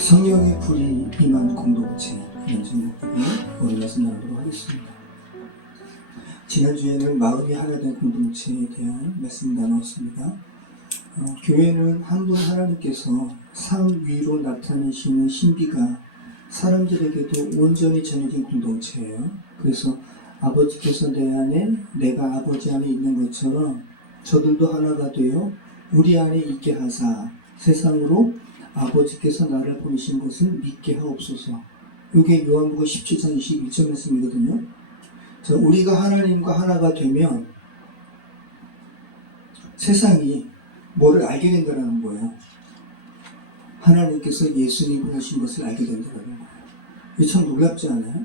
성령의 불이 임한 공동체라는 제목으로 오늘 말씀 나누도록 하겠습니다. 지난주에는 마음이 하나된 공동체에 대한 말씀 나누었습니다. 교회는 한 분 하나님께서 상 위로 나타내시는 신비가 사람들에게도 온전히 전해진 공동체예요. 그래서 아버지께서 내 안에, 내가 아버지 안에 있는 것처럼 저들도 하나가 되어 우리 안에 있게 하사 세상으로 아버지께서 나를 보내신 것을 믿게 하옵소서. 이게 요한복음 17장 21절 말씀이거든요. 자, 우리가 하나님과 하나가 되면 세상이 뭐를 알게 된다는 거예요. 하나님께서 예수님 보내신 것을 알게 된다는 거예요. 이게 참 놀랍지 않아요?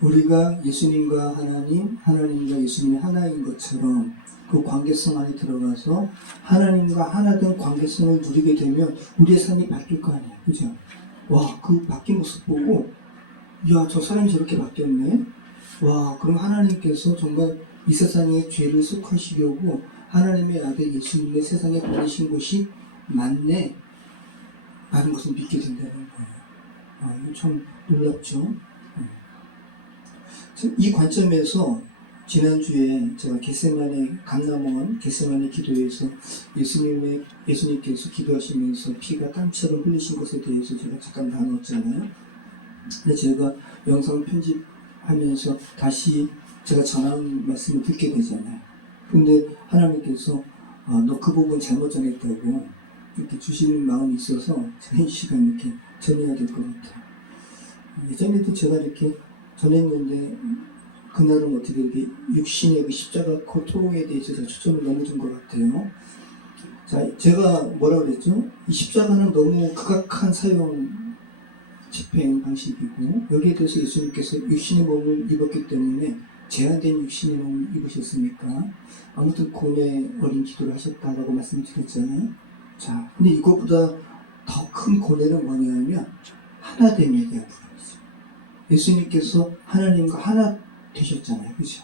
우리가 예수님과 하나님, 하나님과 예수님이 하나인 것처럼 그 관계성 안에 들어가서 하나님과 하나된 관계성을 누리게 되면 우리의 삶이 바뀔 거 아니에요. 그죠? 와, 그 바뀐 모습 보고, 야, 저 사람이 저렇게 바뀌었네? 와, 그럼 하나님께서 정말 이 세상의 죄를 속하시려고 하나님의 아들 예수님의 세상에 보내신 것이 맞네? 라는 것을 믿게 된다는 거예요. 이거 참 놀랍죠? 이 관점에서 지난주에 제가 감남원 겟세마네 기도에서 예수님께서 기도하시면서 피가 땀처럼 흘리신 것에 대해서 제가 잠깐 나눴잖아요. 근데 제가 영상 편집하면서 다시 제가 전한 말씀을 듣게 되잖아요. 근데 하나님께서 너 그 부분 잘못 전했다고 이렇게 주시는 마음이 있어서 제가 이 시간 이렇게 전해야 될 것 같아요. 예전에도 제가 이렇게 전했는데 그날은 어떻게 이렇게 육신의 그 십자가 고통에 대해서 제가 초점을 너무 둔 것 같아요. 자, 제가 뭐라 그랬죠? 이 십자가는 너무 극악한 사형 집행 방식이고 여기에 대해서 예수님께서 육신의 몸을 입었기 때문에 제한된 육신의 몸을 입으셨으니까 아무튼 고뇌 어린 기도를 하셨다라고 말씀을 드렸잖아요. 자, 근데 이것보다 더 큰 고뇌는 뭐냐면 하나됨에 대한 부분이죠. 예수님께서 하나님과 하나 되셨잖아요. 그죠?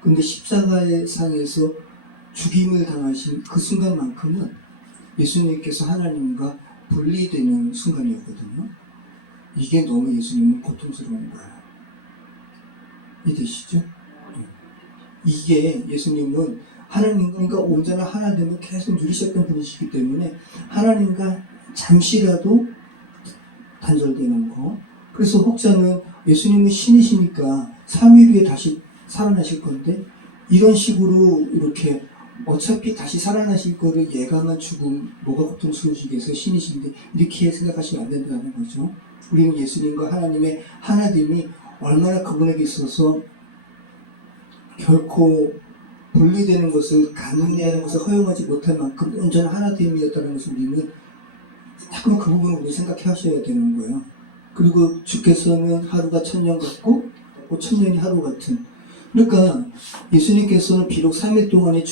근데 십자가의 상에서 죽임을 당하신 그 순간만큼은 예수님께서 하나님과 분리되는 순간이었거든요. 이게 너무 예수님은 고통스러운 거예요. 이해되시죠? 이게 예수님은 하나님과 온전한 하나됨을 계속 누리셨던 분이시기 때문에 하나님과 잠시라도 단절되는 거. 그래서 혹자는 예수님은 신이시니까 3일 후에 다시 살아나실 건데 이런 식으로 이렇게 어차피 다시 살아나실 거를 예감한 죽음 뭐가 고통스러우시겠어요? 신이신데 이렇게 생각하시면 안 된다는 거죠. 우리는 예수님과 하나님의 하나됨이 얼마나 그분에게 있어서 결코 분리되는 것을 가능해하는 것을 허용하지 못할 만큼 온전한 하나됨이었다는 것을 우리는 자꾸 그 부분을 우리 생각해 하셔야 되는 거예요. 그리고 주께서는 하루가 1000년 같고 1000년이 하루 같은. 그러니까 예수님께서는 비록 3일 동안의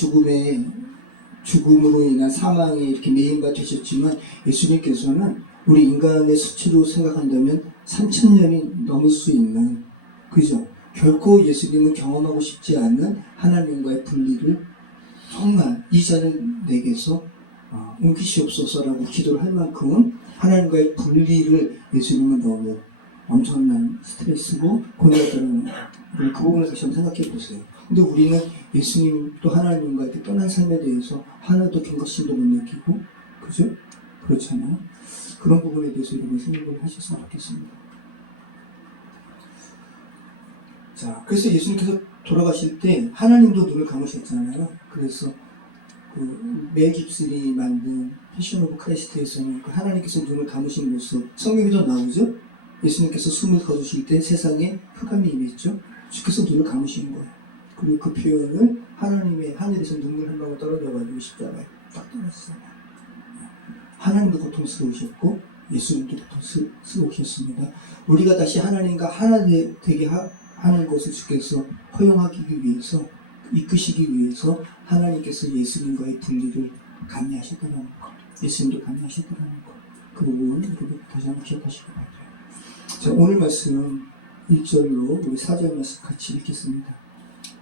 죽음으로 인한 사망에 이렇게 매인바 되셨지만 예수님께서는 우리 인간의 수치로 생각한다면 3000년이 넘을 수 있는, 그죠? 결코 예수님은 경험하고 싶지 않은 하나님과의 분리를 정말 이 자를 내게서 옮기시옵소서라고 기도를 할 만큼 하나님과의 분리를 예수님은 너무 엄청난 스트레스고 고뇌였다는 그 부분을 다시 한번 생각해 보세요. 근데 우리는 예수님 또 하나님과 이렇게 떠난 삶에 대해서 하나도 경각심도 못 느끼고, 그죠? 그렇잖아요. 그런 부분에 대해서 여러분 생각을 하셨으면 좋겠습니다. 자, 그래서 예수님께서 돌아가실 때 하나님도 눈을 감으셨잖아요. 그래서 멜 깁슨이 만든 패션 오브 크라이스트에서는 그 하나님께서 눈을 감으신 모습 성경에도 나오죠. 예수님께서 숨을 거두실 때 세상에 흑암이 임했죠. 주께서 눈을 감으시는 거예요. 그리고 그 표현을 하나님의 하늘에서 눈물 한 방울 떨어져가지고 십자가에 딱 떨어지잖아요. 하나님도 고통스러우셨고 예수님도 고통스러우셨습니다. 우리가 다시 하나님과 하나 되게 하는 것을 주께서 허용하기 위해서, 이끄시기 위해서 하나님께서 예수님과의 분리를 감내하셨다는 것, 예수님도 감내하셨다는 것, 그 부분 여러분 다시 한번 기억하시기 바랍니다. 자, 오늘 말씀 1절로 우리 4절 말씀 같이 읽겠습니다.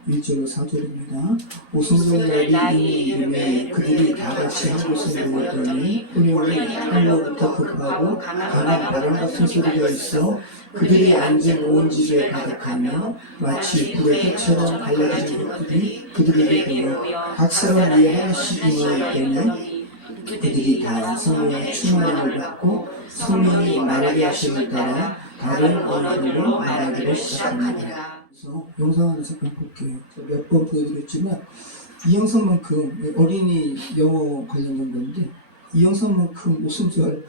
1절로 4절입니다. 오순절날이 이미 그들이 다 같이 한 곳에 모였더니 후련히 하늘로부터 급하고 강한 바람 같은 소리가 있어 그들이 앉은 온 집에 가득하며 마치 불의 햇처럼 갈라진 것들이 그들에게 보여 각 사람 위에 하나씩 임하였더니 그들이 다 성령의 충만함을 받고 성령이 말하게 하심을 따라 다른 언어로 말하기를 시작하니라. 그래서 영상 하나 잠깐 볼게요. 몇 번 보여드렸지만 이 영상만큼 어린이 영어 관련된 건데 이 영상만큼 오순절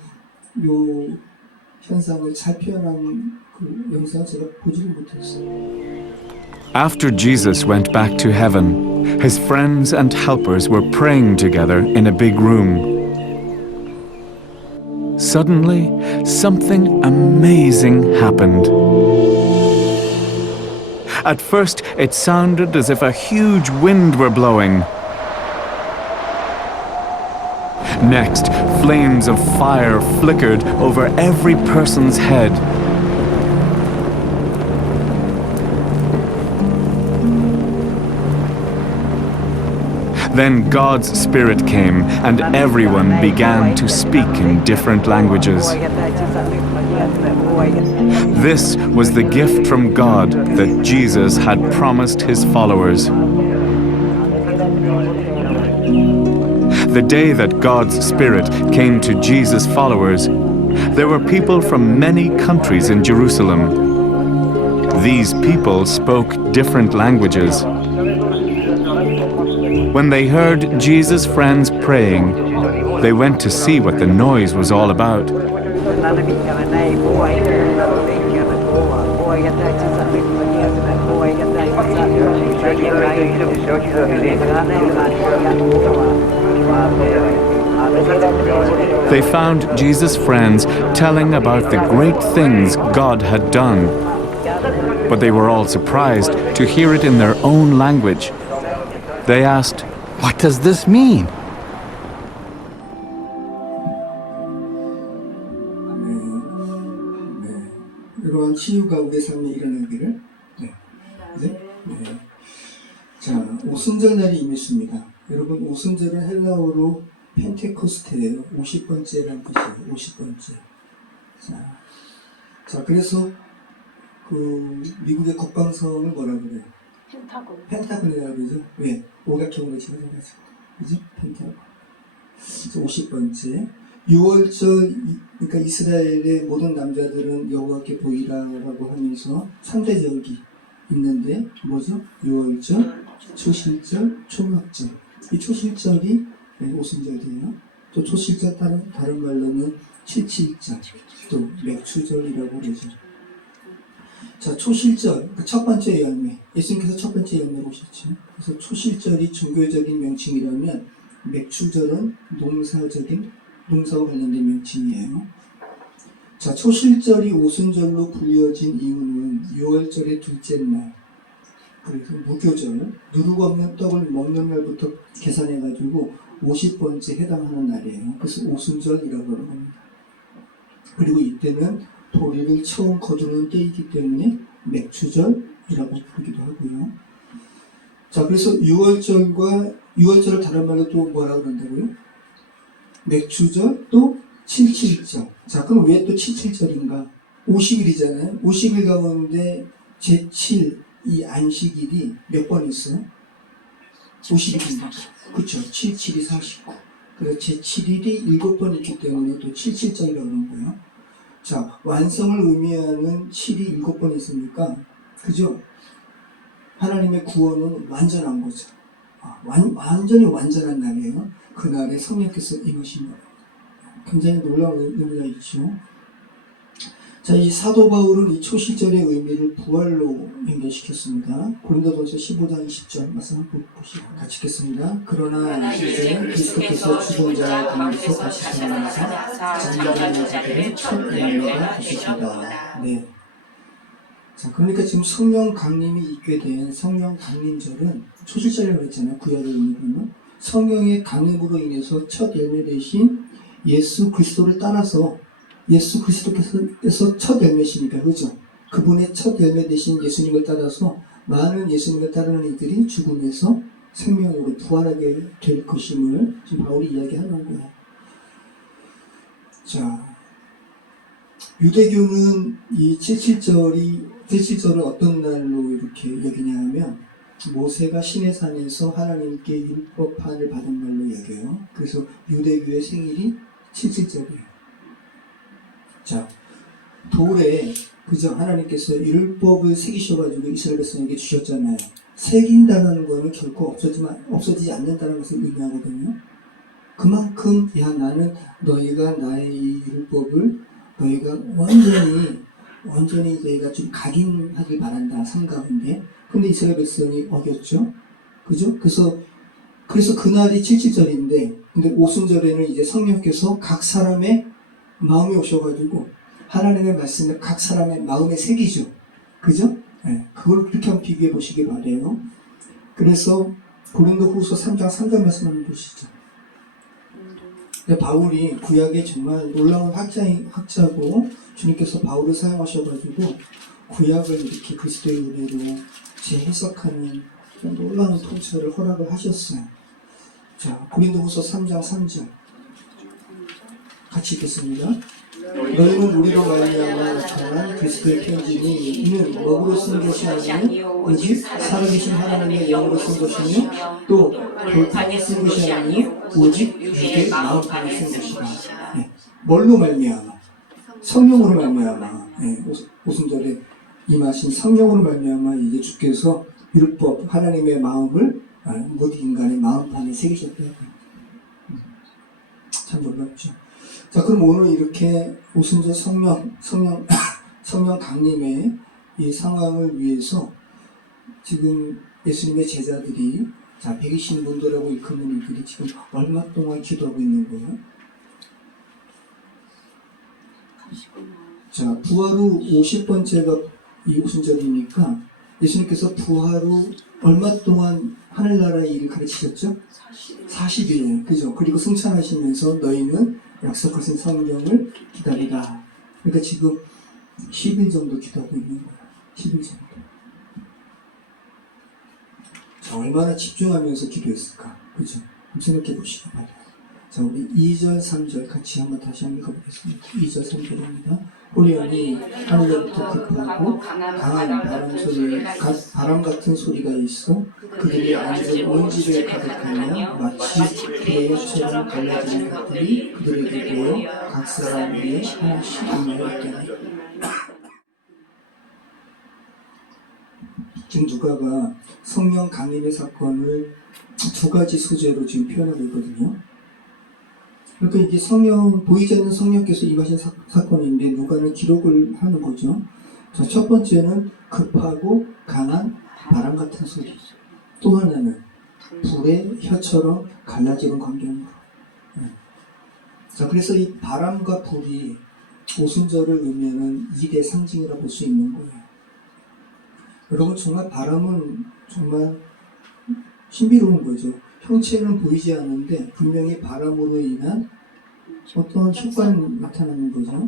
요 현상을 잘 표현한 그 영상 제가 보지를 못했어요. After Jesus went back to heaven, his friends and helpers were praying together in a big room. Suddenly, something amazing happened. At first, it sounded as if a huge wind were blowing. Next, flames of fire flickered over every person's head. Then God's Spirit came, and everyone began to speak in different languages. This was the gift from God that Jesus had promised his followers. The day that God's Spirit came to Jesus' followers, there were people from many countries in Jerusalem. These people spoke different languages. When they heard Jesus' friends praying, they went to see what the noise was all about. They found Jesus' friends telling about the great things God had done. But they were all surprised to hear it in their own language. They asked, What does this mean? 이러한 치유가 우리 삶에 일어나기를. 자, 오순절날이 임했습니다. 여러분, 오순절은 헬라어로 펜테코스테예요. 50번째라는 뜻이에요. 50번째. 자, 그래서 그 미국의 국방성을 뭐라 그래요? 펜타곤이라고 그러죠. 왜? 오각형으로 지어져가지고, 그죠? 펜타곤. 50번째. 6월절, 그러니까 이스라엘의 모든 남자들은 여호와께 보이라라고 하면서 3대절기 있는데 뭐죠? 6월절, 초실절, 초막절. 이 초실절이 오순절이에요. 또 초실절 다른 말로는 7.7절, 또 맥추절이라고 그러죠. 자, 초실절, 첫 번째 열매. 예수님께서 첫 번째 열매로 오셨죠. 그래서 초실절이 종교적인 명칭이라면 맥추절은 농사와 관련된 명칭이에요. 자, 초실절이 오순절로 불려진 이유는 6월절의 둘째 날, 그래서 무교절, 누룩 없는 떡을 먹는 날부터 계산해가지고 50번째 해당하는 날이에요. 그래서 오순절이라고 합니다. 그리고 이때는 도리를 처음 거두는 때이기 때문에 맥추절이라고 부르기도 하고요. 자, 그래서 6월절을 다른 말로 또 뭐라 그런다고요? 맥추절, 또 7.7절. 자, 그럼 왜 또 7.7절인가? 50일이잖아요. 50일 가운데 제7, 이 안식일이 몇 번 있어요? 50일입니다. 그쵸? 7, 7이 49. 그래서 제7일이 7번 있기 때문에 또 7.7절이라고 그런 거예요. 자, 완성을 의미하는 7이 7번 있으니까, 그죠? 하나님의 구원은 완전한 거죠. 완전히 완전한 날이에요. 그날에 성령께서 임하신 거예요. 굉장히 놀라운 의미가 있죠. 자, 이 사도 바울은 이 초실절의 의미를 부활로 연결시켰습니다. 고린도전서 15장 20절 말씀 한번 보시고 같이 읽겠습니다. 그러나 이제 그리스도께서 죽은 자 가운데서 다시 살아나서 장래의 자들의 첫 열매가 되셨다. 네. 자, 그러니까 지금 성령 강림이 있게 된 성령 강림절은 초실절이라고 했잖아요. 구약의 의미로는 성령의 강림으로 인해서 첫 열매 되신 예수 그리스도를 따라서 예수 그리스도께서 첫 열매시니까, 그죠? 그분의 첫 열매 되신 예수님을 따라서 많은 예수님을 따르는 이들이 죽음에서 생명으로 부활하게 될 것임을 지금 바울이 이야기하는 거예요. 자, 유대교는 이 77절을 어떤 날로 이렇게 여기냐 하면 모세가 시내산에서 하나님께 율법판을 받은 날로 여겨요. 그래서 유대교의 생일이 77절이에요. 자, 돌에 그저 하나님께서 율법을 새기셔가지고 이스라엘 백성에게 주셨잖아요. 새긴다는 거는 결코 없어지지 않는다는 것을 의미하거든요. 그만큼 나는 너희가 나의 이 율법을 너희가 완전히 너희가 좀 각인하길 바란다 생각인데, 근데 이스라엘 백성이 어겼죠. 그죠? 그래서 그날이 77절인데, 근데 오순절에는 이제 성령께서 각 사람의 마음에 오셔가지고 하나님의 말씀을 각 사람의 마음에 새기죠. 그죠? 네, 그걸 그렇게 한번 비교해 보시기 바래요. 그래서 고린도후서 3장 3절 말씀 한번 보시죠. 바울이 구약에 정말 놀라운 학자고 주님께서 바울을 사용하셔가지고 구약을 이렇게 그리스도의 은혜로 재해석하는 놀라운 통찰을 허락을 하셨어요. 자, 고린도후서 3장 3절 같이 읽겠습니다. 너희는 우리로 말미암아 전한 그리스도의 편지니 이는 먹으로 쓴 것이 아니요 오직 살아계신 하나님의 영으로 쓴 것이며 또 돌판에 쓴 것이 아니요 오직 유대의 마음판에 쓴 것이라. 네. 뭘로 말미암아? 성령으로 말미암아. 네. 오순절에 임하신 성령으로 말미암아 이제 주께서 율법 하나님의 마음을 모든 인간의 마음판에 새기셨대요. 참 놀랍죠. 자, 그럼 오늘 이렇게 오순절 성령 강림의 이 상황을 위해서 지금 예수님의 제자들이 120문도라고 일컫는 이들이 지금 얼마 동안 기도하고 있는 거예요? 자, 부활 후 50번째가 이 오순절이니까 예수님께서 부활 후 얼마 동안 하늘나라의 일을 가르치셨죠? 40일. 그죠? 그리고 승천하시면서 너희는 약속하신 성령을 기다리라. 그러니까 지금 10일 정도 기도하고 있는 거야. 10일 정도. 자, 얼마나 집중하면서 기도했을까. 그죠? 한번 생각해 보시기 바랍니다. 자, 우리 2절, 3절 같이 다시 한번 가보겠습니다. 2절, 3절입니다. 호련히 하늘로부터 급하고 강한 바람 같은 소리가 있어 그들이 앉은 온 집에 가득하며 마치 배처럼 갈라지는 것들이 그들에게 보여 각 사람 위에 하나씩 임하였더니. 지금 누가가 성령 강림의 사건을 두 가지 소재로 지금 표현하고 있거든요. 그러니까 이게 보이지 않는 성령께서 임하신 사건인데 누가는 기록을 하는 거죠. 자, 첫 번째는 급하고 강한 바람 같은 소리. 또 하나는 불의 혀처럼 갈라지는 광경으로. 자, 그래서 이 바람과 불이 오순절을 의미하는 2대 상징이라 볼 수 있는 거예요. 여러분, 정말 바람은 정말 신비로운 거죠. 형체는 보이지 않는데 분명히 바람으로 인한 어떤 효과가 나타나는 거죠.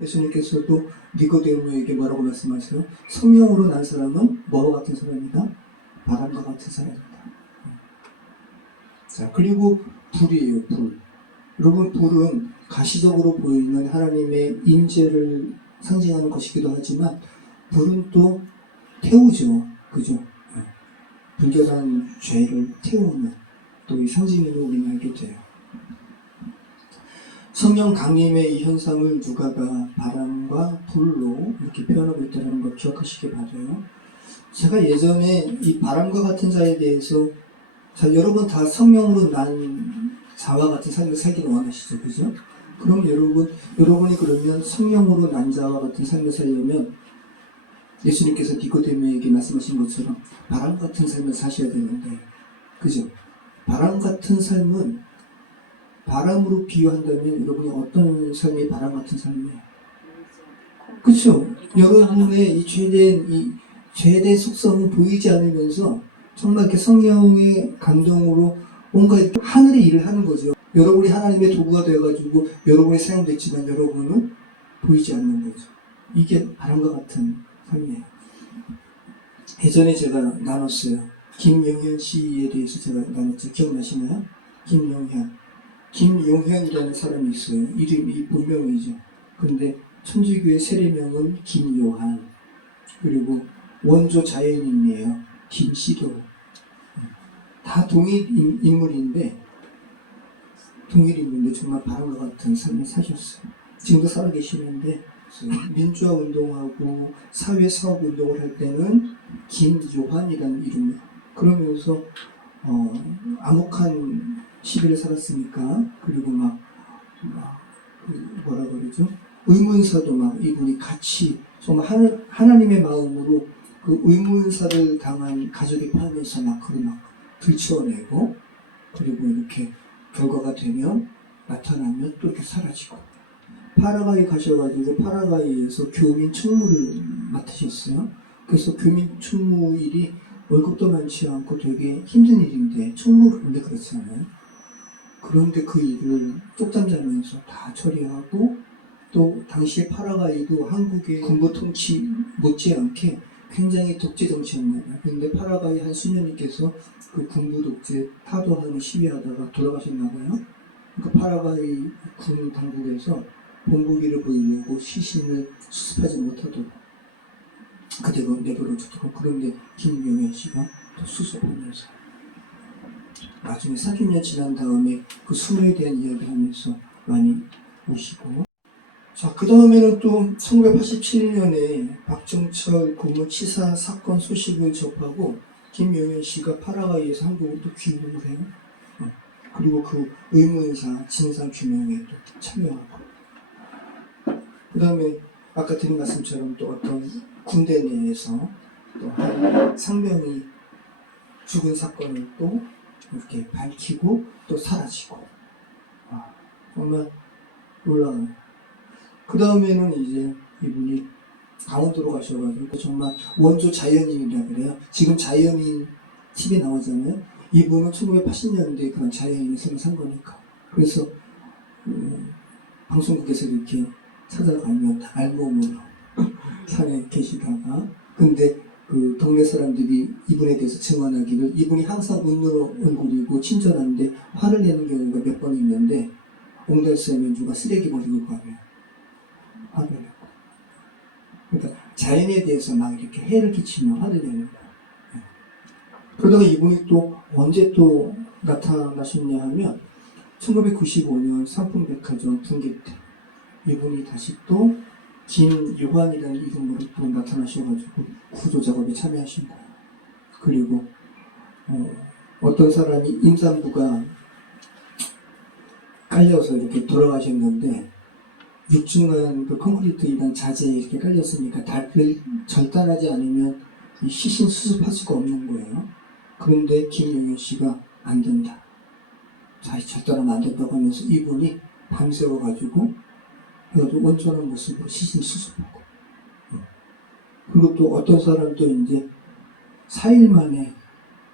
예수님께서도 니고데모에게 뭐라고 말씀하세요? 성령으로 난 사람은 뭐와 같은 사람이다? 바람과 같은 사람이다. 자, 그리고 불이에요. 불. 여러분, 불은 가시적으로 보이는 하나님의 임재를 상징하는 것이기도 하지만 불은 또 태우죠. 그죠? 불결한 죄를 태우는 또 이 상징으로 우리는 알게 돼요. 성령 강림의 이 현상을 누가가 바람과 불로 이렇게 표현하고 있다는 걸 기억하시기 바라요. 제가 예전에 이 바람과 같은 자에 대해서 여러분 다 성령으로 난 자와 같은 삶을 살기를 원하시죠, 그죠? 그럼 여러분이 그러면 성령으로 난 자와 같은 삶을 살려면 예수님께서 니고데모에게 말씀하신 것처럼 바람 같은 삶을 사셔야 되는데, 그죠? 바람 같은 삶은 바람으로 비유한다면 여러분이 어떤 삶이 바람 같은 삶이에요? 그렇죠? 여러분의 이 죄된 속성은 보이지 않으면서 정말 이렇게 성령의 감동으로 뭔가 하늘의 일을 하는 거죠. 여러분이 하나님의 도구가 되어가지고 여러분이 사용됐지만 여러분은 보이지 않는 거죠. 이게 바람과 같은 삶이에요. 예전에 제가 나눴어요. 김용현 씨에 대해서 제가 나눴죠. 기억나시나요? 김용현. 김용현이라는 사람이 있어요. 이름이 본명이죠. 근데 천주교의 세례명은 김요한. 그리고 원조 자연인이에요. 김시도. 다 동일 인물인데 정말 바람과 같은 삶을 사셨어요. 지금도 살아계시는데 민주화 운동하고 사회 사업 운동을 할 때는 김요한이라는 이름이에요. 그러면서 암흑한 시대를 살았으니까 그리고 뭐라 그러죠? 의문사도 이분이 같이 정말 하나님의 마음으로 그 의문사를 당한 가족의 편에서 그걸 들추어내고 그리고 이렇게 결과가 되면 나타나면 또 이렇게 사라지고 파라과이 가셔가지고 파라과이에서 교민 총무를 맡으셨어요. 그래서 교민 총무 일이 월급도 많지 않고 되게 힘든 일인데 총무를 근데 그렇잖아요. 그런데 그 일을 쪽잠 자면서 다 처리하고 또 당시에 파라과이도 한국의 군부 통치 못지않게 굉장히 독재 정치였나요. 그런데 파라과이 한 수녀님께서 그 군부 독재 타도하는 시위하다가 돌아가셨나봐요. 그러니까 파라과이 군 당국에서 본보기를 보이려고 시신을 수습하지 못하도록 그대로 내버려 두도록. 그런데 김용현 씨가 또 수습하면서 나중에 40년 지난 다음에 그 수모에 대한 이야기를 하면서 많이 오시고 자, 그 다음에는 또 1987년에 박정철 고문치사 사건 소식을 접하고 김용현 씨가 파라과이에서 한국으로 또 귀국을 해요. 그리고 그 의문사 진상 규명에 또 참여하고 그 다음에 아까 드린 말씀처럼 또 어떤 군대 내에서 또 한 상병이 죽은 사건을 또 이렇게 밝히고 또 사라지고 정말 놀라워요. 그 다음에는 이제 이분이 강원도로 가셔가지고 정말 원조 자연인이라 그래요. 지금 자연인 TV에 나오잖아요. 이분은 1980년대에 그런 자연인의 삶을 산 거니까. 그래서 방송국에서 이렇게 찾아가면 알몸으로 산에 계시다가 근데 그 동네 사람들이 이분에 대해서 증언하기를 이분이 항상 웃는 얼굴이고 친절한데 화를 내는 경우가 몇 번 있는데 옹달샘에 누가 쓰레기 버리고 가면 화를 내고 그러니까 자연에 대해서 이렇게 해를 끼치면 화를 내는 거예요. 그러다가 이분이 또 언제 또 나타나셨냐 하면 1995년 삼풍백화점 붕괴 때 이분이 다시 또 김요한이라는 이름으로 또 나타나셔가지고 구조 작업에 참여하신 거예요. 그리고 어떤 사람이 임산부가 깔려서 이렇게 돌아가셨는데 육중한 그 콘크리트이란 자재에 이렇게 깔렸으니까 다리를 절단하지 않으면 이 시신 수습할 수가 없는 거예요. 그런데 김용현 씨가 안 된다. 다시 절단하면 안 된다고 하면서 이분이 밤새워가지고 그래도 온전한 모습으로 시신 수습하고 그리고 또 어떤 사람도 이제 4일 만에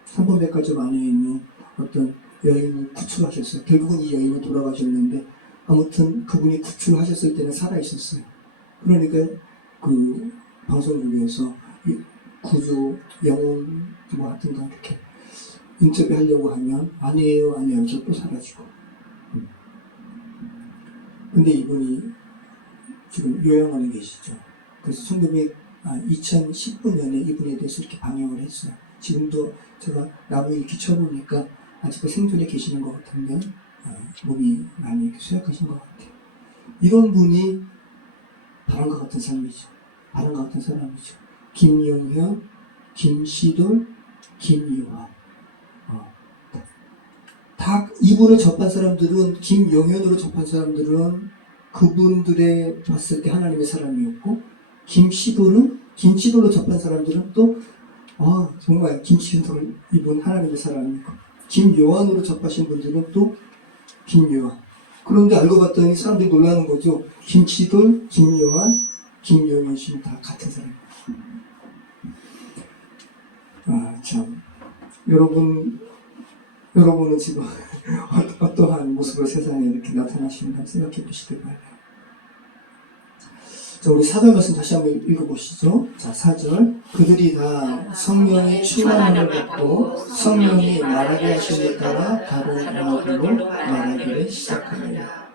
삼풍백화점 안에 있는 어떤 여인을 구출하셨어요. 결국은 이 여인은 돌아가셨는데 아무튼 그분이 구출하셨을 때는 살아있었어요. 그러니까 그 방송국에서 구조 영혼 하여튼간 이렇게 인터뷰하려고 하면 아니에요 하면서 또 사라지고 근데 이분이 지금 요양원에 계시죠. 그래서 2019년에 이분에 대해서 이렇게 방영을 했어요. 지금도 제가 나무 이렇게 쳐보니까 아직도 생존에 계시는 것 같은데 몸이 많이 이렇게 쇠약하신 것 같아요. 이런 분이 바람과 같은 삶이죠. 바람과 같은 사람이죠. 김용현, 김시돌, 김요한. 다 이분을 접한 사람들은 김용현으로 접한 사람들은 그분들의 봤을 때 하나님의 사람이었고 김시돌로 접한 사람들은 또 정말 김시돌 이분 하나님의 사람이고 김요한으로 접하신 분들은 또 김요한. 그런데 알고 봤더니 사람들이 놀라는 거죠. 김시돌, 김요한, 김용현 씨는 다 같은 사람이에요. 참 여러분은 지금 어떠한 모습으로 세상에 이렇게 나타나시는가 생각해 보시기 바랍니다. 자, 우리 4절 말씀 다시 한번 읽어보시죠. 자, 4절. 그들이 다 성령의 충만함을 받고 성령이 말하게 하심에 따라 다른 언어로 말하기를 시작하니라.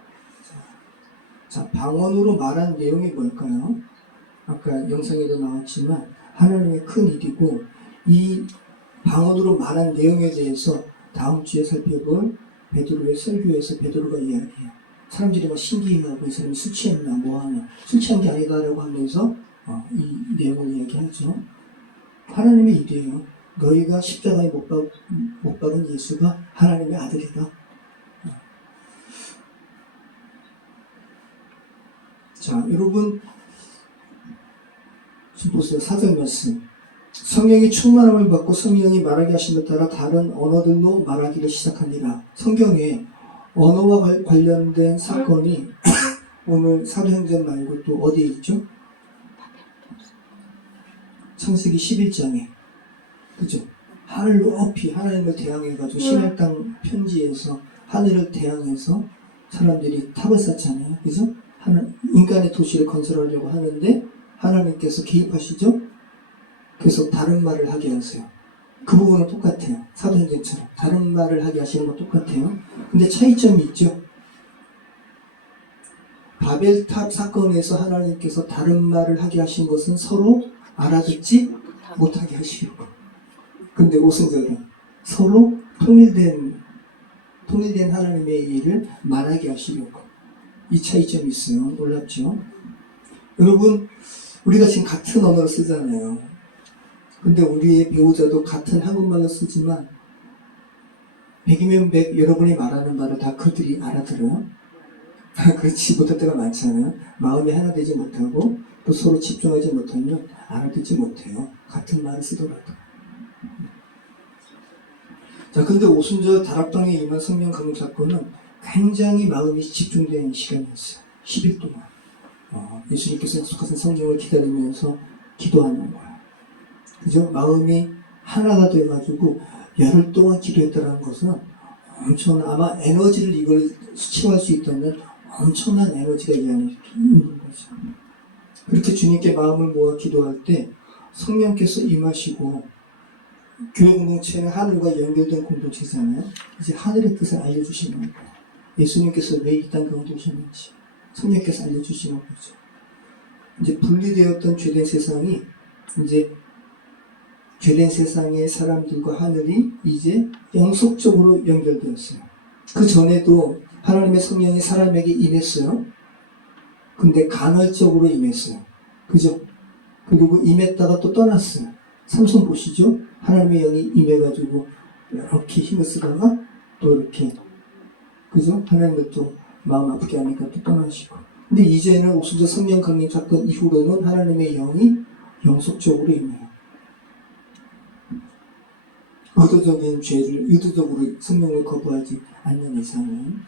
자, 방언으로 말한 내용이 뭘까요? 아까 영상에도 나왔지만 하나님의 큰 일이고, 이 방언으로 말한 내용에 대해서 다음 주에 살펴볼 베드로의 설교에서 베드로가 이야기해요. 사람들이 막 신기해하고 이 사람이 술 취했나 뭐하나, 술 취한 게 아니다라고 하면서 이 내용을 이야기하죠. 하나님의 일이에요. 너희가 십자가에 못 박은 예수가 하나님의 아들이다. 자, 여러분 지금 보세요. 4절 말씀. 성령이 충만함을 받고 성령이 말하게 하심에 따라 다른 언어들로 말하기를 시작하니라. 성경에 언어와 관련된 사건이 오늘 사도행전 말고 또 어디에 있죠? 창세기 11장에. 그죠? 하늘 높이 하나님을 대항해가지고 신의 땅 편지에서 하늘을 대항해서 사람들이 탑을 쌓잖아요. 그죠? 인간의 도시를 건설하려고 하는데 하나님께서 개입하시죠? 그래서 다른 말을 하게 하세요. 그 부분은 똑같아요. 사도행전처럼 다른 말을 하게 하시는 건 똑같아요. 근데 차이점이 있죠. 바벨탑 사건에서 하나님께서 다른 말을 하게 하신 것은 서로 알아듣지 못하게 하시려고. 근데 오순절은 서로 통일된 하나님의 일을 말하게 하시려고. 이 차이점이 있어요. 놀랍죠? 여러분, 우리가 지금 같은 언어를 쓰잖아요. 근데 우리의 배우자도 같은 한국말로 쓰지만 100이면 100 여러분이 말하는 말을 다 그들이 알아들어요. 그렇지 못할 때가 많잖아요. 마음이 하나 되지 못하고 또 서로 집중하지 못하면 알아듣지 못해요. 같은 말을 쓰더라도. 자, 근데 오순절 다락방에 임한 성령 강림 사건은 굉장히 마음이 집중된 시간이었어요. 10일 동안. 예수님께서 약속하신 성령을 기다리면서 기도하는 거예요. 그죠? 마음이 하나가 돼가지고 열흘 동안 기도했다는 것은 엄청난, 아마 에너지를 이걸 수치할 수 있다면 엄청난 에너지가 이 안에 있는 거죠. 그렇게 주님께 마음을 모아 기도할 때 성령께서 임하시고, 교회 공동체는 하늘과 연결된 공동체잖아요. 이제 하늘의 뜻을 알려주시는 거예요. 예수님께서 왜 이 땅 가운데 오셨는지 성령께서 알려주시는 거죠. 이제 분리되었던 죄된 세상이, 이제 죄된 세상의 사람들과 하늘이 이제 영속적으로 연결되었어요. 그 전에도 하나님의 성령이 사람에게 임했어요. 근데 간헐적으로 임했어요. 그죠? 그리고 임했다가 또 떠났어요. 삼손 보시죠? 하나님의 영이 임해가지고 이렇게 힘을 쓰다가 또 이렇게, 그죠? 하나님을 또 마음 아프게 하니까 또 떠나시고. 근데 이제는 오순절 성령 강림 사건 이후로는 하나님의 영이 영속적으로 임해요. 의도적인 죄를 의도적으로 성령을 거부하지 않는 이상은.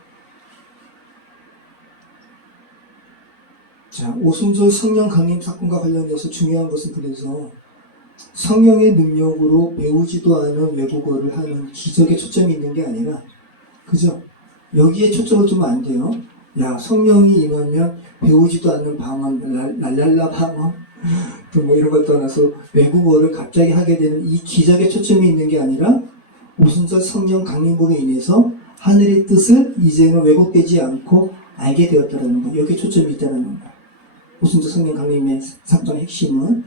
자, 오순절 성령 강림 사건과 관련해서 중요한 것은, 그래서 성령의 능력으로 배우지도 않은 외국어를 하는 기적에 초점이 있는 게 아니라, 그죠? 여기에 초점을 두면 안 돼요. 야, 성령이 임하면 배우지도 않는 방언, 랄랄라 방언, 또 뭐 이런 걸 떠나서 외국어를 갑자기 하게 되는 이 기적에 초점이 있는 게 아니라, 오순절 성령 강림으로 인해서 하늘의 뜻을 이제는 왜곡되지 않고 알게 되었다는 거, 여기에 초점이 있다는 겁니다. 오순절 성령 강림의 사건의 핵심은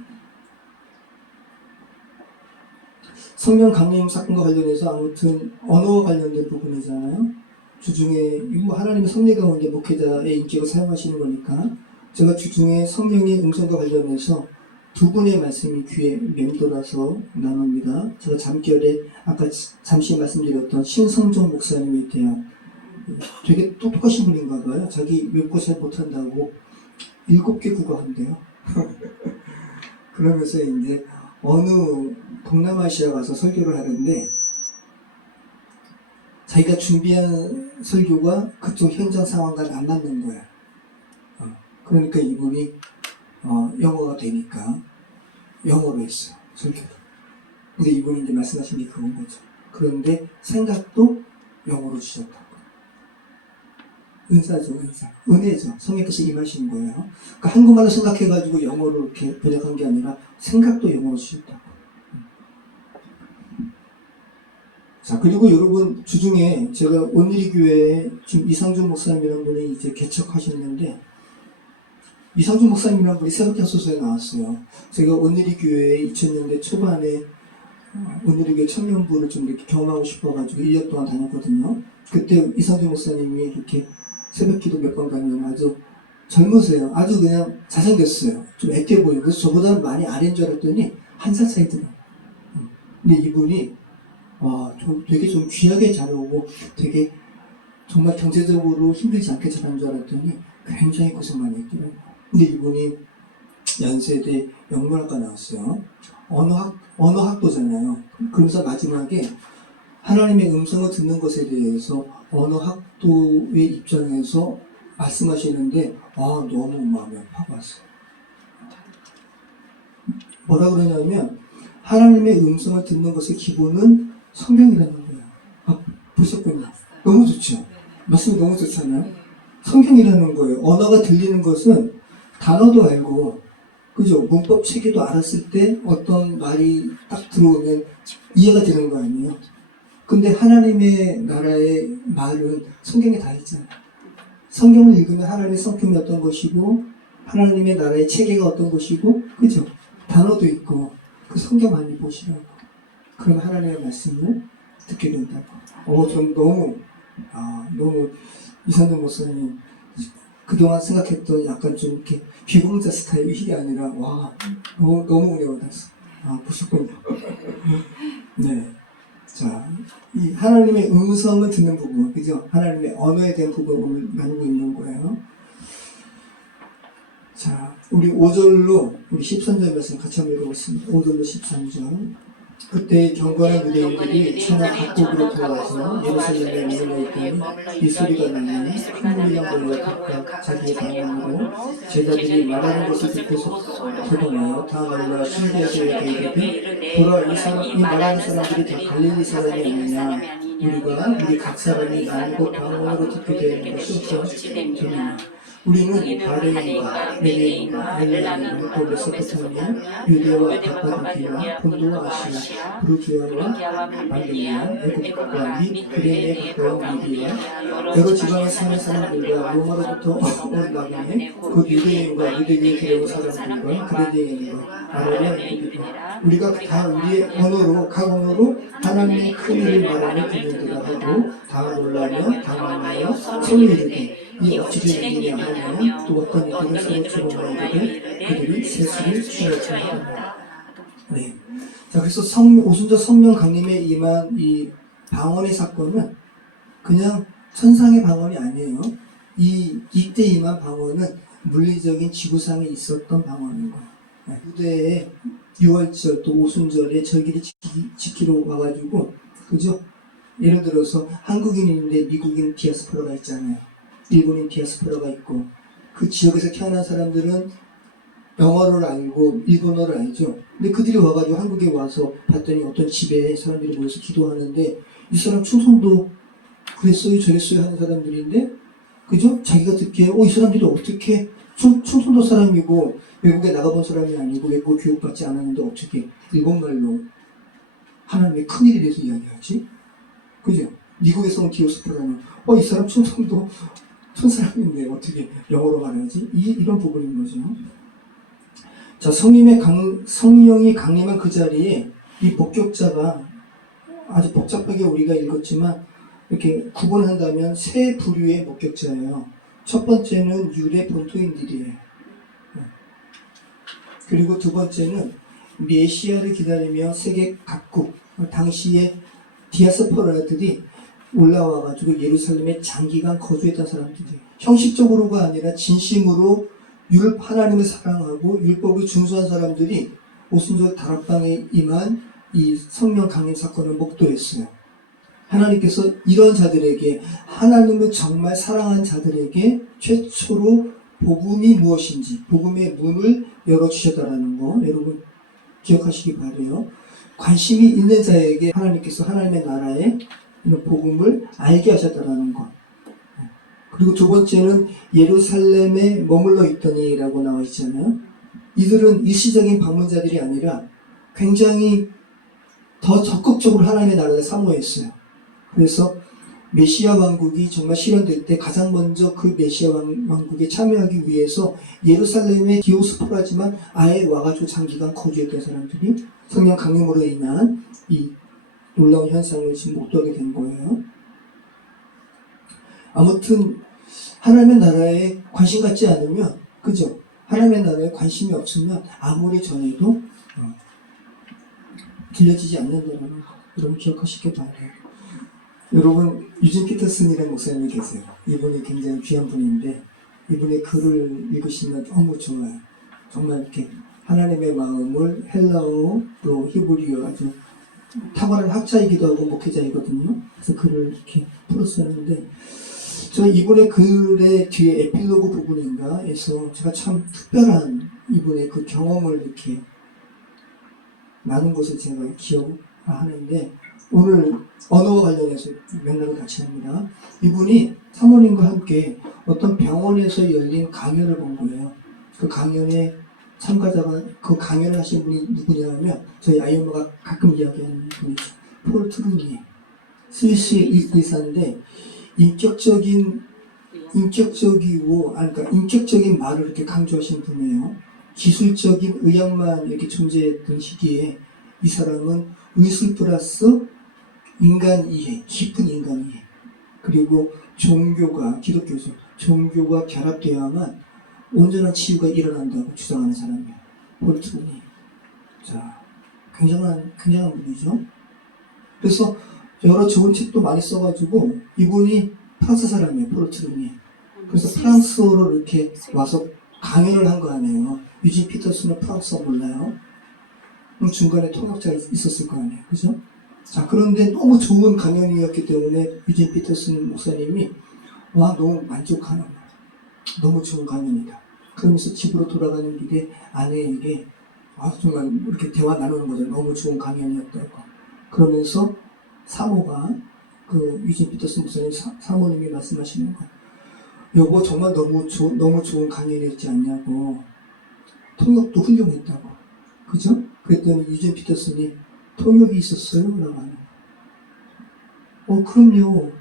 성령 강림 사건과 관련해서 아무튼 언어와 관련된 부분이잖아요. 주중에 하나님의 섭리 가운데 목회자의 인격을 사용하시는 거니까 제가 주중에 성령의 음성과 관련해서 두 분의 말씀이 귀에 맴돌아서 나눕니다. 제가 잠결에 아까 잠시 말씀드렸던 신성종 목사님에 대한, 되게 똑똑하신 분인가 봐요. 자기 외국어 잘 못한다고 7개 국어 한대요. 그러면서 이제 어느 동남아시아 가서 설교를 하는데 자기가 준비한 설교가 그쪽 현장 상황과 안 맞는 거야. 그러니까 이분이 영어가 되니까 영어로 했어요, 설교를. 근데 이분이 이제 말씀하신 게 그건 거죠. 그런데 생각도 영어로 주셨다고. 은사죠, 은사. 은혜죠. 성령께서 임하시는 거예요. 그러니까 한국말로 생각해가지고 영어로 이렇게 번역한 게 아니라 생각도 영어로 주셨다고. 자, 그리고 여러분 주중에 제가 온누리 교회에 지금 이상준 목사님이라는 분이 이제 개척하셨는데, 이상준 목사님이라는 분이 새롭게 하소서에 나왔어요. 제가 온누리 교회에 2000년대 초반에 온누리 교회 청년부를 좀 이렇게 경험하고 싶어가지고 1년 동안 다녔거든요. 그때 이상준 목사님이 이렇게 새벽기도 몇 번 가면 아주 젊으세요. 아주 그냥 잘생겼어요. 좀 애껴 보여요. 그래서 저보다는 많이 아래인 줄 알았더니 한 살 차이더라고요. 근데 이분이 되게 좀 귀하게 자라오고 되게 정말 경제적으로 힘들지 않게 자란 줄 알았더니 굉장히 고생 많이 했더라고요. 근데 이분이 연세대 영문학과 나왔어요. 언어학도잖아요. 그러면서 마지막에 하나님의 음성을 듣는 것에 대해서 언어학도의 입장에서 말씀하시는데 너무 마음이 아파가 왔어요. 뭐라 그러냐면 하나님의 음성을 듣는 것의 기본은 성경이라는 거예요. 보셨군요. 너무 좋죠? 말씀이 너무 좋잖아요. 성경이라는 거예요. 언어가 들리는 것은 단어도 알고, 그죠? 문법 체계도 알았을 때 어떤 말이 딱 들어오면 이해가 되는 거 아니에요? 근데 하나님의 나라의 말은 성경에 다 있잖아요. 성경을 읽으면 하나님의 성품이 어떤 것이고, 하나님의 나라의 체계가 어떤 것이고, 그죠? 단어도 있고, 그 성경 많이 보시라고. 그러면 하나님의 말씀을 듣게 된다고. 전 너무 이상준 목사님 그동안 생각했던 약간 좀 이렇게 비공자 스타일이 이게 아니라 너무 은혜 받았어. 보셨군요. 네. 자, 이 하나님의 음성을 듣는 부분, 그죠? 하나님의 언어에 대한 부분을 오늘 나누고 있는 거예요. 자, 우리 5절로 우리 13절 말씀 같이 한번 읽어보겠습니다. 5절로 13절. 그때 경건한 유대인들이 천하 각국으로 돌아와서 예루살렘에 머물러 있더니 이 소리가 나니 큰 무리가 모여 각각 자기의 방언으로 제자들이 말하는 것을 듣고서 소동하여 다 말라 신기하게 이르되 보라 이 말하는 사람들이 다 갈릴리 사람이 아니냐 우리 각 사람이 나누고 방언으로 듣게 되는 것이 어쩌면 우리는 바레인과 메레인과 헬라인과 또 메소포타미아, 유대와 갑바도기와 본도와 아시아, 브루기아와 반데리아, 애국과 및 그레네에 가까운 미디와 여러 지방에 사는 사람들과 로마로부터 온 나그네, 그 유대인과 유대교에 들어온 사람들과 그레네인과 아라비아 애국과 우리가 다 우리의 언어로 각 언어로 하나님의 큰 일을 말하며 듣는다라 하고 다 놀라며 당황하여 서로 이르되 이 어찌된 일이냐 하며 또 어떤 이들은 서로 조롱하이르되 그들이 세수를 취하였다 하더라. 네. 자, 그래서 오순절 성령 강림에 임한 이 방언의 사건은 그냥 천상의 방언이 아니에요. 이때 임한 방언은 물리적인 지구상에 있었던 방언인 거예요. 네. 유대의 유월절 또 오순절에 절기를 지키러 와가지고, 그죠? 예를 들어서 한국인인데 미국인 디아스포라가 있잖아요. 일본인 디아스포라가 있고 그 지역에서 태어난 사람들은 영어를 알고 일본어를 알죠. 근데 그들이 와가지고 한국에 와서 봤더니 어떤 집에 사람들이 모여서 기도하는데 이 사람 충성도 그랬어요 저랬어요 하는 사람들인데 그죠? 자기가 듣기에 이 사람들이 어떻게 충청도 사람이고 외국에 나가본 사람이 아니고 외국 교육받지 않았는데 어떻게 일본말로 하나님의 큰일에 대해서 이야기하지? 그죠? 미국에서 온 디아스포라는 이 사람 충청도 사람인데 어떻게 영어로 말하지? 이런 부분인 거죠. 자, 성령이 강림한 그 자리에 이 목격자가 아주 복잡하게 우리가 읽었지만 이렇게 구분한다면 세 부류의 목격자예요. 첫 번째는 유대 본토인들이에요. 그리고 두 번째는 메시아를 기다리며 세계 각국 당시에 디아스포라들이 올라와가지고 예루살렘에 장기간 거주했던 사람들이 형식적으로가 아니라 진심으로 하나님을 사랑하고 율법을 준수한 사람들이 오순절 다락방에 임한 이 성령 강림 사건을 목도했어요. 하나님께서 이런 자들에게 하나님을 정말 사랑한 자들에게 최초로 복음이 무엇인지 복음의 문을 열어주셨다는 거 여러분 기억하시기 바라요. 관심이 있는 자에게 하나님께서 하나님의 나라의 이런 복음을 알게 하셨다는 것. 그리고 두 번째는 예루살렘에 머물러 있더니라고 나와 있잖아요. 이들은 일시적인 방문자들이 아니라 굉장히 더 적극적으로 하나님의 나라를 사모했어요. 그래서 메시아 왕국이 정말 실현될 때 가장 먼저 그 메시아 왕국에 참여하기 위해서 예루살렘에 디오스포라지만 아예 와가지고 장기간 거주했던 사람들이 성령 강림으로 인한 이 놀라운 현상을 지금 목도하게 된 거예요. 아무튼 하나님의 나라에 관심 갖지 않으면, 그죠? 하나님의 나라에 관심이 없으면 아무리 전해도 들려지지 않는다는 거, 여러분 기억하시길 바라요. 여러분, 유진 피터슨이라는 목사님이 계세요. 이분이 굉장히 귀한 분인데 이분의 글을 읽으시면 너무 좋아요. 정말 이렇게 하나님의 마음을 헬라어 또 히브리어 아주 탁월한 학자이기도 하고 목회자이거든요. 그래서 글을 이렇게 풀어 쓰는데 제가 이분의 글의 뒤에 에필로그 부분인가에서 제가 참 특별한 이분의 그 경험을 이렇게 나눈 것을 제가 기억하는데 오늘 언어와 관련해서 맥락을 같이 합니다. 이분이 사모님과 함께 어떤 병원에서 열린 강연을 본 거예요. 그 강연에 참가자가 그 강연을 하신 분이 누구냐면 저희 아이 엄마가 가끔 이야기하는 분이죠. 폴 트루니 스위스 의사인데 인격적인 말을 이렇게 강조하신 분이에요. 기술적인 의학만 이렇게 존재했던 시기에 이 사람은 의술 플러스 인간 이해, 깊은 인간 이해, 그리고 기독교죠. 종교가 결합되어야만 온전한 치유가 일어난다고 주장하는 사람이에요. 폴 트루니. 자, 굉장한 분이죠. 그래서 여러 좋은 책도 많이 써가지고 이분이 프랑스 사람이에요. 폴 트루니. 그래서 프랑스어로 이렇게 와서 강연을 한 거 아니에요. 유진 피터슨은 프랑스어 몰라요. 그럼 중간에 통역자가 있었을 거 아니에요. 그죠? 자, 그런데 너무 좋은 강연이었기 때문에 유진 피터슨 목사님이 너무 만족하는 거예요. 너무 좋은 강연이다. 그러면서 집으로 돌아가는 길에 아내에게 정말 이렇게 대화 나누는 거죠. 너무 좋은 강연이었다고. 그러면서 사모가 그 유진 피터슨 목사님 사모님이 말씀하시는 거예요. 여보 정말 너무 좋은 강연이었지 않냐고. 통역도 훌륭했다고. 그죠? 그랬더니 유진 피터슨이 통역이 있었어요? 라고 하는 거예요. 그럼요.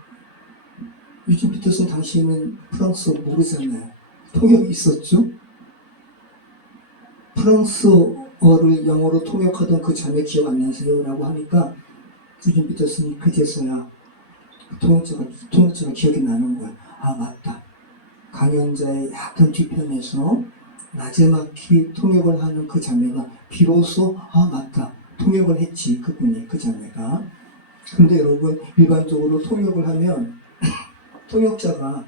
유진 피터슨 당시에는 프랑스어 모르잖아요. 통역이 있었죠? 프랑스어를 영어로 통역하던 그 자매 기억 안 나세요? 라고 하니까 유진 피터슨이 그제서야 통역자가 기억이 나는 거예요. 맞다. 강연자의 약간 뒤편에서 나지막히 통역을 하는 그 자매가 비로소 맞다. 통역을 했지. 그 자매가. 근데 여러분 일반적으로 통역을 하면 통역자가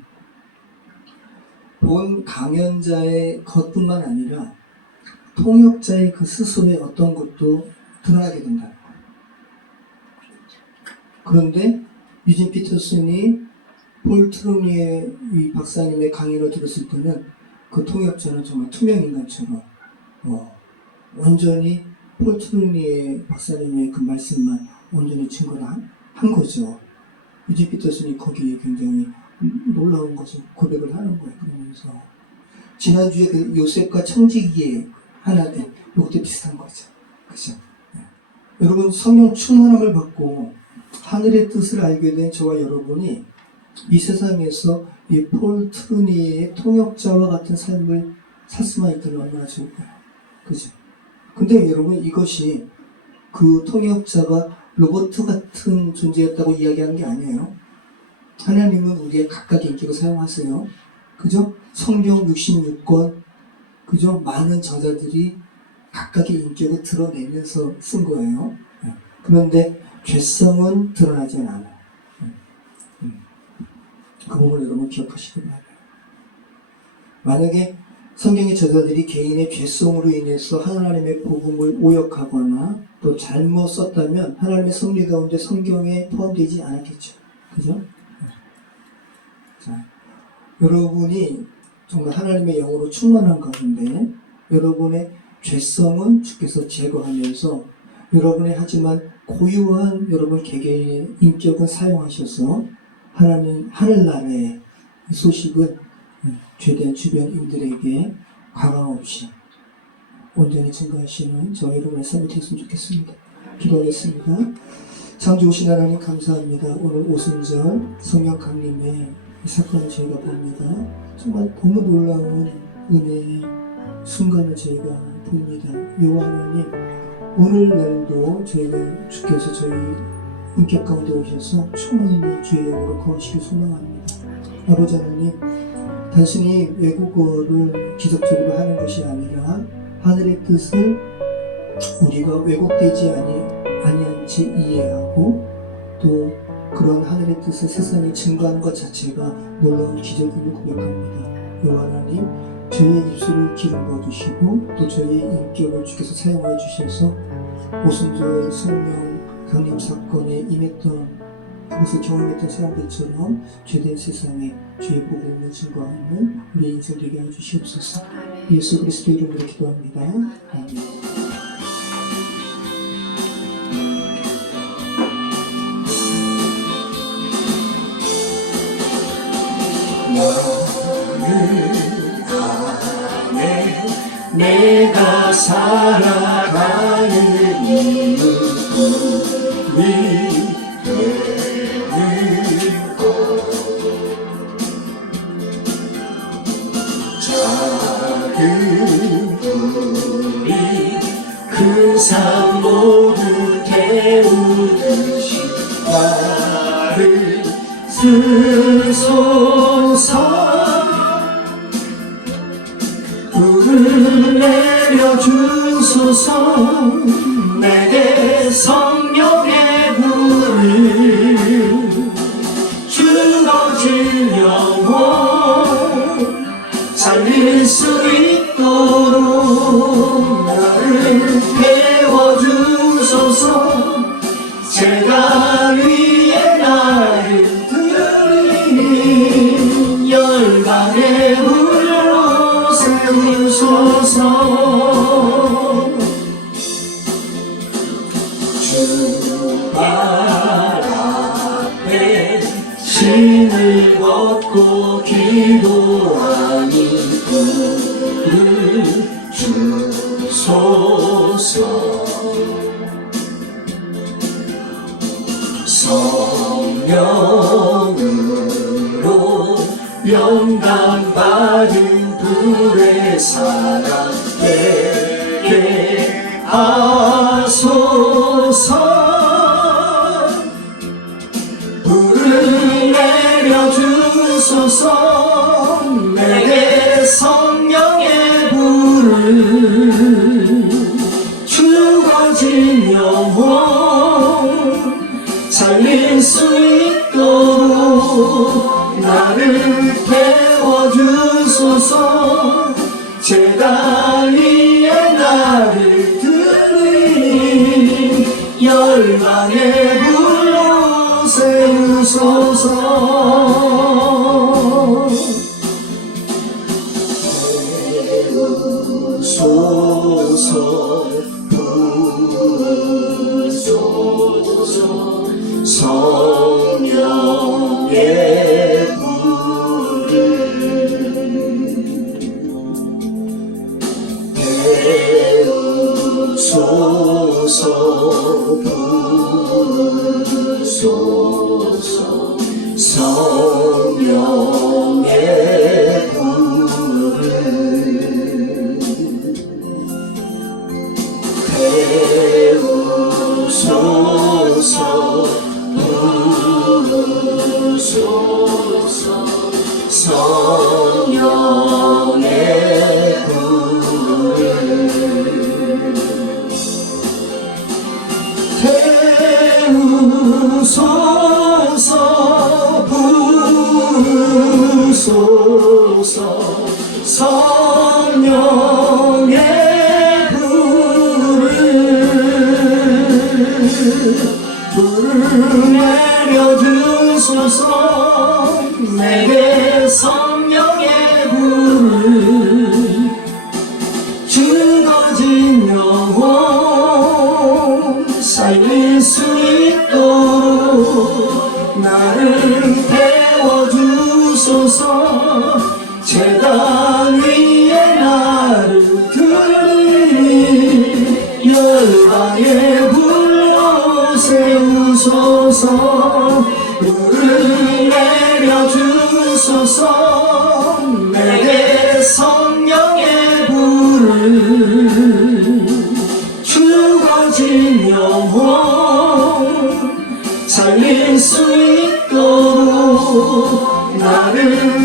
본 강연자의 것뿐만 아니라 통역자의 그 스스로의 어떤 것도 드러나게 된다는 거예요. 그런데 유진 피터슨이 폴 트루니의 이 박사님의 강의를 들었을 때는 그 통역자는 정말 투명인간처럼 온전히 폴 트루니의 박사님의 그 말씀만 온전히 증거를 한 거죠. 유진 피터슨이 거기에 굉장히 놀라운 것을 고백을 하는 거예요. 그러면서 지난주에 그 요셉과 청지기의 하나 된 이것도 비슷한 거죠. 그죠? 네. 여러분 성령 충만함을 받고 하늘의 뜻을 알게 된 저와 여러분이 이 세상에서 이 폴 트루니의 통역자와 같은 삶을 살 수만 있다면 얼마나 좋을까요? 그죠? 근데 여러분 이것이 그 통역자가 로봇 같은 존재였다고 이야기하는 게 아니에요. 하나님은 우리의 각각의 인격을 사용하세요. 그죠? 성경 66권, 그죠? 많은 저자들이 각각의 인격을 드러내면서 쓴 거예요. 그런데 죄성은 드러나지 않아요. 그 부분을 여러분 기억하시기 바랍니다. 만약에 성경의 저자들이 개인의 죄성으로 인해서 하나님의 복음을 오역하거나 또 잘못 썼다면 하나님의 섭리 가운데 성경에 포함되지 않았겠죠. 그죠? 자, 여러분이 정말 하나님의 영으로 충만한 가운데 여러분의 죄성은 주께서 제거하면서 여러분의 하지만 고유한 여러분 개개인의 인격을 사용하셔서 하나님 하늘나라에 이 소식을 죄된 주변인들에게 가감 없이 온전히 증거하시는 저희 여러분의 삶이 되었으면 좋겠습니다. 기도하겠습니다. 참 좋으신 하나님 감사합니다. 오늘 오순절 성령 강림의 사건을 저희가 봅니다. 정말 너무 놀라운 은혜의 순간을 저희가 봅니다. 여호와 하나님, 오늘날도 저희가 주께서 저희 인격 가운데 오셔서 충만히 주의 영으로 거하시길 소망합니다. 아버지 하나님, 단순히 외국어를 기적적으로 하는 것이 아니라 하늘의 뜻을 우리가 왜곡되지 아니한 채 이해하고 또 그런 하늘의 뜻을 세상에 증거하는 것 자체가 놀라운 기적임을 고백합니다. 여호와 하나님, 저희의 입술을 기름 부어주시고 또 저희의 인격을 주께서 사용하여 주셔서 오순절 성령 강림 사건에 임했던 그것을 경험했던 사람들처럼 죄된 세상에 주의 복음을 증거하는 우리의 인생 되게 하여 주시옵소서. 예수 그리스도 이름으로 기도합니다. 아멘. 내가 살아가는 이유는 작은 불이 큰 산 모두 태우듯이 나를 쓰소서. 불을 내려주소서. 내게 성령의 불을 죽어질 영혼 살릴 수 있도록 나를 태워주소서. 제가 위에 나를 들이는 열방의 불로 세우소서. 주발 앞에 신을 벗고 기도하니 불을 주소서. 성령으로 영감받은 불의 사랑 되게 하소서. 불을 내려주소서. 내게 성령의 불을 죽어진 영혼 살릴 수 있도록 나를 태워주소서. 제가 위에 나를 들이는 열방의 불로 세우소서. 세우소서. 부으소서. 성령의 불을 태우소서. 부으소서. 성령의 불을 태우소서. 부으소서. 성령의 불을 태우소서. 부으소서. 성령의 불을 내려주소서. 내게 성령의 불을 죽어진 영혼 살릴 수 있도록 나를 태워주소서. 주소서 제단 위에 나를 드리니 열방에 불러 세우소서 물을 내려 주소서 내게 성령의 불을 죽어진 영혼 살릴 수 있도록 나를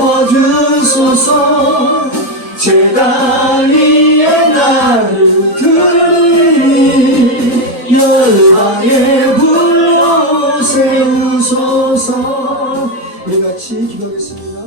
태워주소서 제단 위에 나를 드리니 열방에 불러 세우소서 우리 같이 기도하겠습니다.